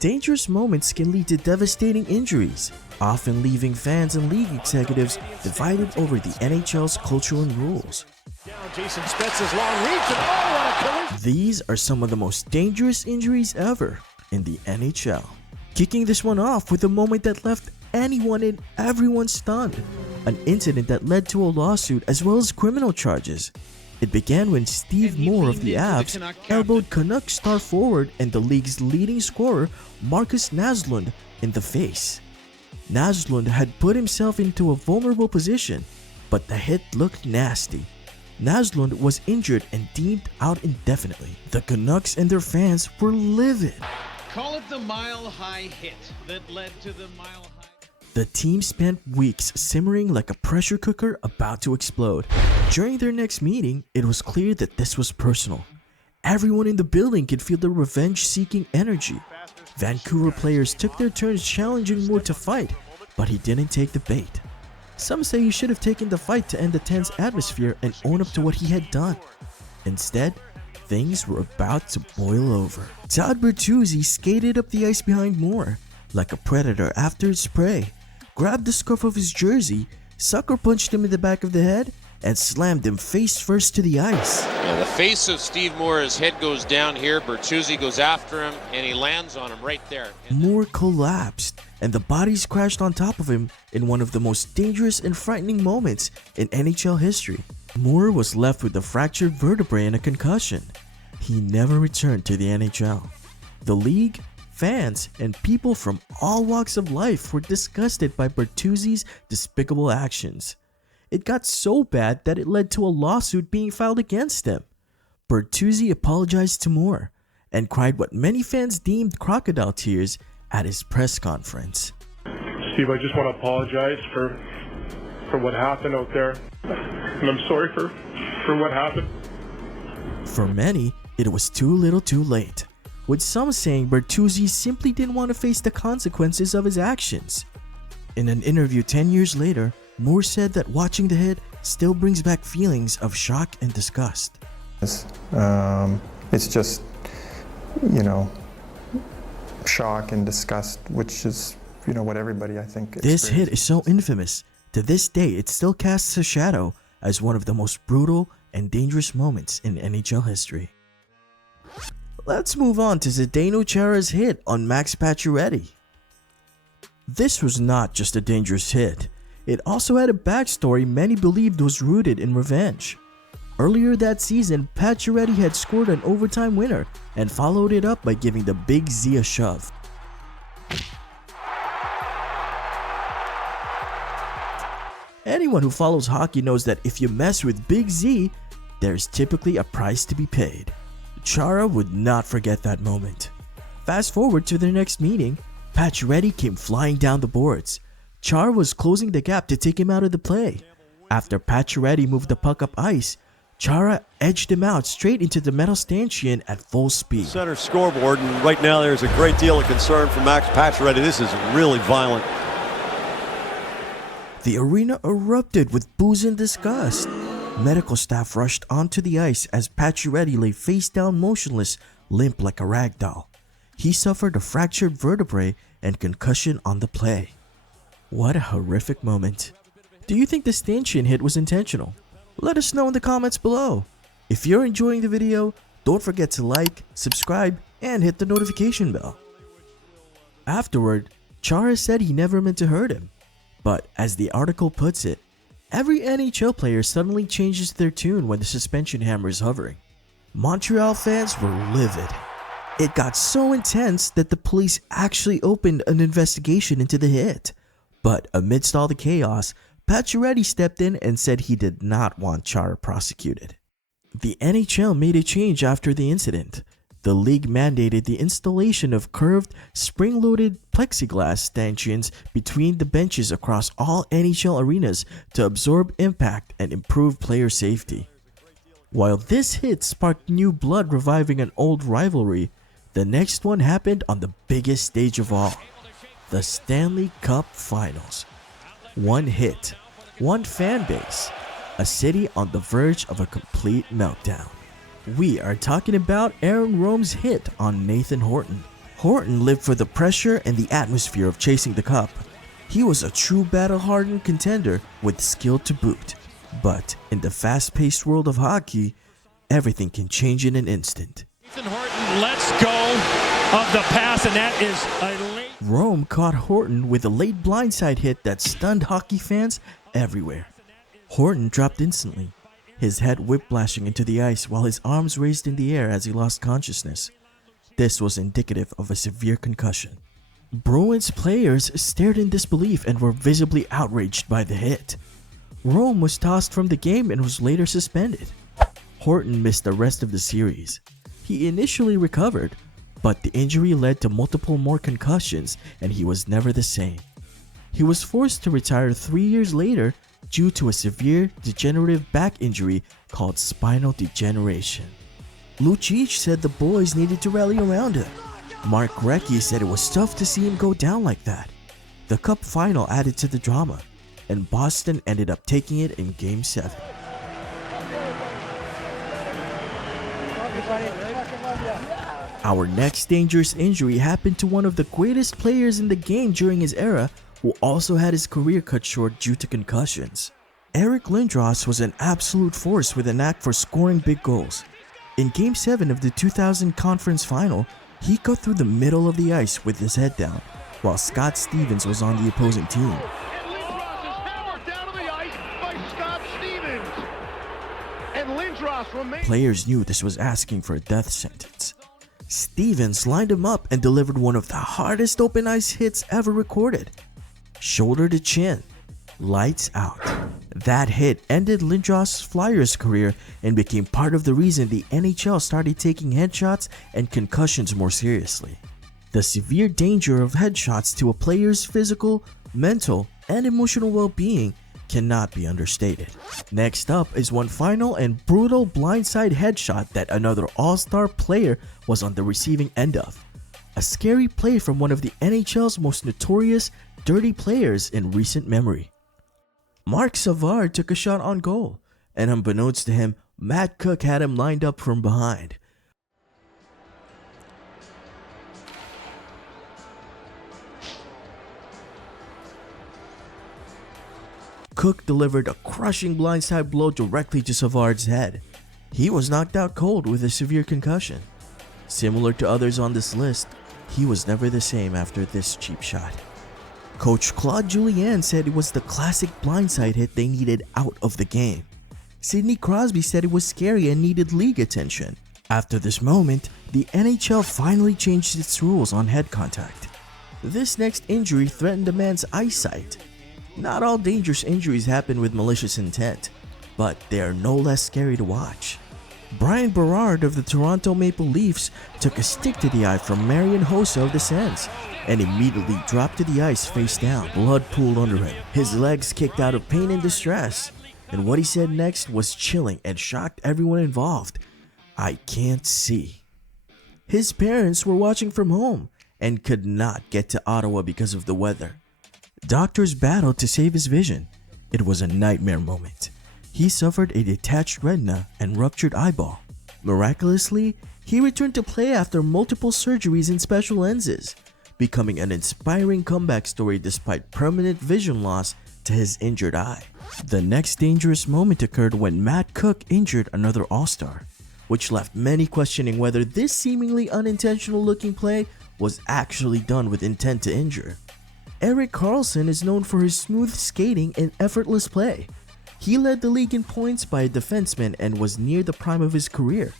Dangerous moments can lead to devastating injuries, often leaving fans and league executives divided over the NHL's culture and rules. These are some of the most dangerous injuries ever in the NHL. Kicking this one off with a moment that left anyone and everyone stunned. An incident that led to a lawsuit as well as criminal charges. It began when Steve Moore of the Avs elbowed Canucks star forward and the league's leading scorer Marcus Naslund in the face. Naslund had put himself into a vulnerable position, but the hit looked nasty. Naslund was injured and deemed out indefinitely. The Canucks and their fans were livid. Call it the mile-high hit that led to the mile-high. The team spent weeks simmering like a pressure cooker about to explode. During their next meeting, it was clear that this was personal. Everyone in the building could feel the revenge-seeking energy. Vancouver players took their turns challenging Moore to fight, but he didn't take the bait. Some say he should have taken the fight to end the tense atmosphere and own up to what he had done. Instead, things were about to boil over. Todd Bertuzzi skated up the ice behind Moore like a predator after its prey, grabbed the scuff of his jersey, sucker punched him in the back of the head, and slammed him face first to the ice. Yeah, the face of Steve Moore, his head goes down here, Bertuzzi goes after him, and he lands on him right there. Moore collapsed, and the bodies crashed on top of him in one of the most dangerous and frightening moments in NHL history. Moore was left with a fractured vertebrae and a concussion. He never returned to the NHL. The league, fans, and people from all walks of life were disgusted by Bertuzzi's despicable actions. It got so bad that it led to a lawsuit being filed against him. Bertuzzi apologized to Moore and cried what many fans deemed crocodile tears at his press conference. Steve, I just want to apologize for what happened out there, and I'm sorry for what happened. For many, it was too little too late, with some saying Bertuzzi simply didn't want to face the consequences of his actions. In an interview 10 years later, Moore said that watching the hit still brings back feelings of shock and disgust. It's just, shock and disgust, which is, what everybody, I think, This hit is so infamous. To this day, it still casts a shadow as one of the most brutal and dangerous moments in NHL history. Let's move on to Zdeno Chara's hit on Max Pacioretty. This was not just a dangerous hit. It also had a backstory many believed was rooted in revenge. Earlier that season, Pacioretty had scored an overtime winner and followed it up by giving the Big Z a shove. Anyone who follows hockey knows that if you mess with Big Z, there's typically a price to be paid. Chara would not forget that moment. Fast forward to their next meeting, Pacioretty came flying down the boards. Chara was closing the gap to take him out of the play. After Pacioretty moved the puck up ice, Chara edged him out straight into the metal stanchion at full speed. Center scoreboard, and right now there's a great deal of concern for Max Pacioretty. This is really violent. The arena erupted with boos and disgust. Medical staff rushed onto the ice as Pacioretty lay face down motionless, limp like a rag doll. He suffered a fractured vertebrae and concussion on the play. What a horrific moment. Do you think the stanchion hit was intentional? Let us know in the comments below. If you're enjoying the video, don't forget to like, subscribe, and hit the notification bell. Afterward, Chara said he never meant to hurt him. But as the article puts it, every NHL player suddenly changes their tune when the suspension hammer is hovering. Montreal fans were livid. It got so intense that the police actually opened an investigation into the hit. But amidst all the chaos, Pacioretty stepped in and said he did not want Chara prosecuted. The NHL made a change after the incident. The league mandated the installation of curved, spring-loaded plexiglass stanchions between the benches across all NHL arenas to absorb impact and improve player safety. While this hit sparked new blood reviving an old rivalry, the next one happened on the biggest stage of all, the Stanley Cup Finals. One hit, one fan base, a city on the verge of a complete meltdown. We are talking about Aaron Rome's hit on Nathan Horton. Horton lived for the pressure and the atmosphere of chasing the cup. He was a true battle-hardened contender with skill to boot. But in the fast-paced world of hockey, everything can change in an instant. Ethan Horton lets go of the pass, and that is a late... Rome caught Horton with a late blindside hit that stunned hockey fans everywhere. Horton dropped instantly, his head whiplashing into the ice while his arms raised in the air as he lost consciousness. This was indicative of a severe concussion. Bruins players stared in disbelief and were visibly outraged by the hit. Rome was tossed from the game and was later suspended. Horton missed the rest of the series. He initially recovered, but the injury led to multiple more concussions and he was never the same. He was forced to retire 3 years later due to a severe degenerative back injury called spinal degeneration. Lucic said the boys needed to rally around him. Mark Recchi said it was tough to see him go down like that. The Cup final added to the drama, and Boston ended up taking it in Game 7. Our next dangerous injury happened to one of the greatest players in the game during his era, who also had his career cut short due to concussions. Eric Lindros was an absolute force with a knack for scoring big goals. In Game 7 of the 2000 Conference Final, he cut through the middle of the ice with his head down, while Scott Stevens was on the opposing team. And Lindros is hammered down to the ice by Scott Stevens. And Lindros remains... Players knew this was asking for a death sentence. Stevens lined him up and delivered one of the hardest open ice hits ever recorded. Shoulder to chin, lights out. That hit ended Lindros' Flyers career and became part of the reason the NHL started taking headshots and concussions more seriously. The severe danger of headshots to a player's physical, mental, and emotional well-being cannot be understated. Next up is one final and brutal blindside headshot that another all-star player was on the receiving end of. A scary play from one of the NHL's most notorious dirty players in recent memory. Mark Savard took a shot on goal, and unbeknownst to him, Matt Cook had him lined up from behind. Cook delivered a crushing blindside blow directly to Savard's head. He was knocked out cold with a severe concussion. Similar to others on this list, he was never the same after this cheap shot. Coach Claude Julien said it was the classic blindside hit they needed out of the game. Sidney Crosby said it was scary and needed league attention. After this moment, the NHL finally changed its rules on head contact. This next injury threatened the man's eyesight. Not all dangerous injuries happen with malicious intent, but they are no less scary to watch. Brian Berard of the Toronto Maple Leafs took a stick to the eye from Marian Hossa of the Sens and immediately dropped to the ice face down. Blood pooled under him. His legs kicked out of pain and distress, and what he said next was chilling and shocked everyone involved. "I can't see." His parents were watching from home and could not get to Ottawa because of the weather. Doctors battled to save his vision. It was a nightmare moment. He suffered a detached retina and ruptured eyeball. Miraculously, he returned to play after multiple surgeries and special lenses, becoming an inspiring comeback story despite permanent vision loss to his injured eye. The next dangerous moment occurred when Matt Cook injured another All-Star, which left many questioning whether this seemingly unintentional looking play was actually done with intent to injure. Erik Karlsson is known for his smooth skating and effortless play. He led the league in points by a defenseman and was near the prime of his career.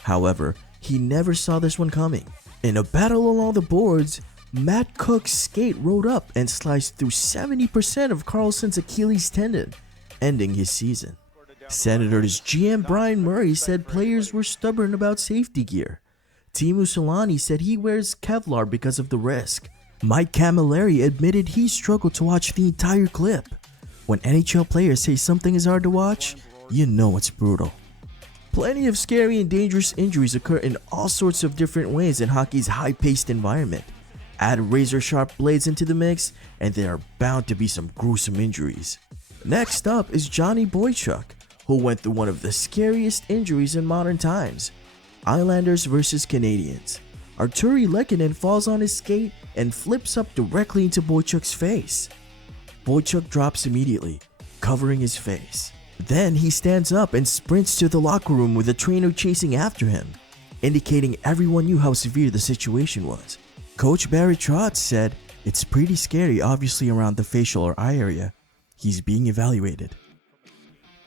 However, he never saw this one coming. In a battle along the boards, Matt Cook's skate rode up and sliced through 70% of Karlsson's Achilles tendon, ending his season. Senators GM Brian Murray said players were stubborn about safety gear. Teemu Selanne said he wears Kevlar because of the risk. Mike Camilleri admitted he struggled to watch the entire clip. When NHL players say something is hard to watch, you know it's brutal. Plenty of scary and dangerous injuries occur in all sorts of different ways in hockey's high-paced environment. Add razor-sharp blades into the mix, and there are bound to be some gruesome injuries. Next up is Johnny Boychuk, who went through one of the scariest injuries in modern times. Islanders versus Canadiens. Arturi Lehkonen falls on his skate and flips up directly into Boychuk's face. Boychuk drops immediately, covering his face. Then he stands up and sprints to the locker room with the trainer chasing after him, indicating everyone knew how severe the situation was. Coach Barry Trotz said, "It's pretty scary, obviously around the facial or eye area. He's being evaluated."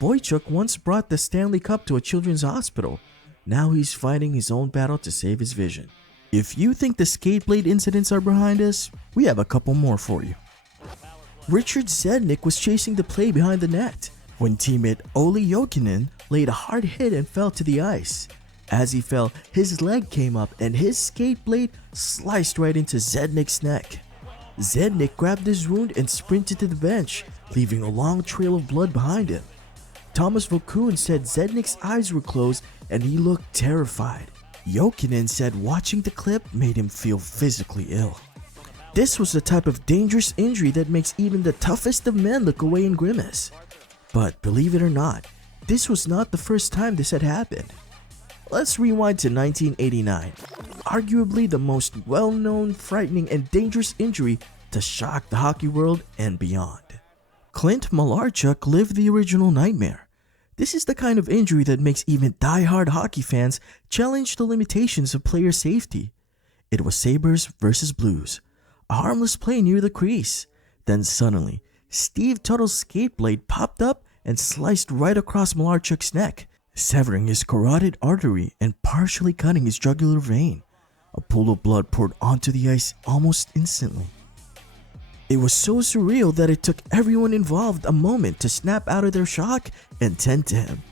Boychuk once brought the Stanley Cup to a children's hospital. Now he's fighting his own battle to save his vision. If you think the skate blade incidents are behind us, we have a couple more for you. Richard Zednik was chasing the play behind the net when teammate Olli Jokinen laid a hard hit and fell to the ice. As he fell, his leg came up and his skate blade sliced right into Zednik's neck. Zednik grabbed his wound and sprinted to the bench, leaving a long trail of blood behind him. Thomas Vokun said Zednik's eyes were closed and he looked terrified. Jokinen said watching the clip made him feel physically ill. This was the type of dangerous injury that makes even the toughest of men look away and grimace. But believe it or not, this was not the first time this had happened. Let's rewind to 1989, arguably the most well-known, frightening, and dangerous injury to shock the hockey world and beyond. Clint Malarchuk lived the original nightmare. This is the kind of injury that makes even die-hard hockey fans challenge the limitations of player safety. It was Sabres versus Blues, a harmless play near the crease. Then suddenly, Steve Tuttle's skate blade popped up and sliced right across Malarchuk's neck, severing his carotid artery and partially cutting his jugular vein. A pool of blood poured onto the ice almost instantly. It was so surreal that it took everyone involved a moment to snap out of their shock and tend to him.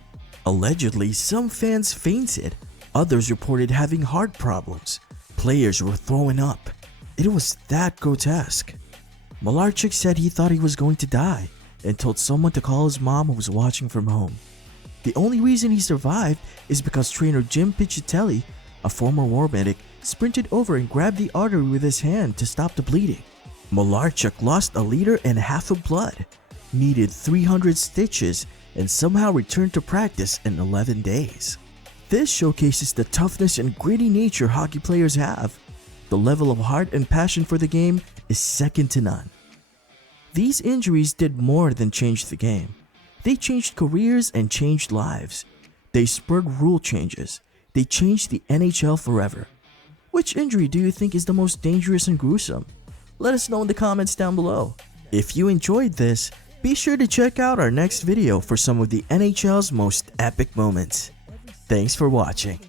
Allegedly, some fans fainted. Others reported having heart problems. Players were throwing up. It was that grotesque. Malarchuk said he thought he was going to die and told someone to call his mom who was watching from home. The only reason he survived is because trainer Jim Piccitelli, a former war medic, sprinted over and grabbed the artery with his hand to stop the bleeding. Malarchuk lost 1.5 liters of blood, needed 300 stitches, and somehow returned to practice in 11 days. This showcases the toughness and gritty nature hockey players have. The level of heart and passion for the game is second to none. These injuries did more than change the game. They changed careers and changed lives. They spurred rule changes. They changed the NHL forever. Which injury do you think is the most dangerous and gruesome? Let us know in the comments down below. If you enjoyed this, be sure to check out our next video for some of the NHL's most epic moments. Thanks for watching.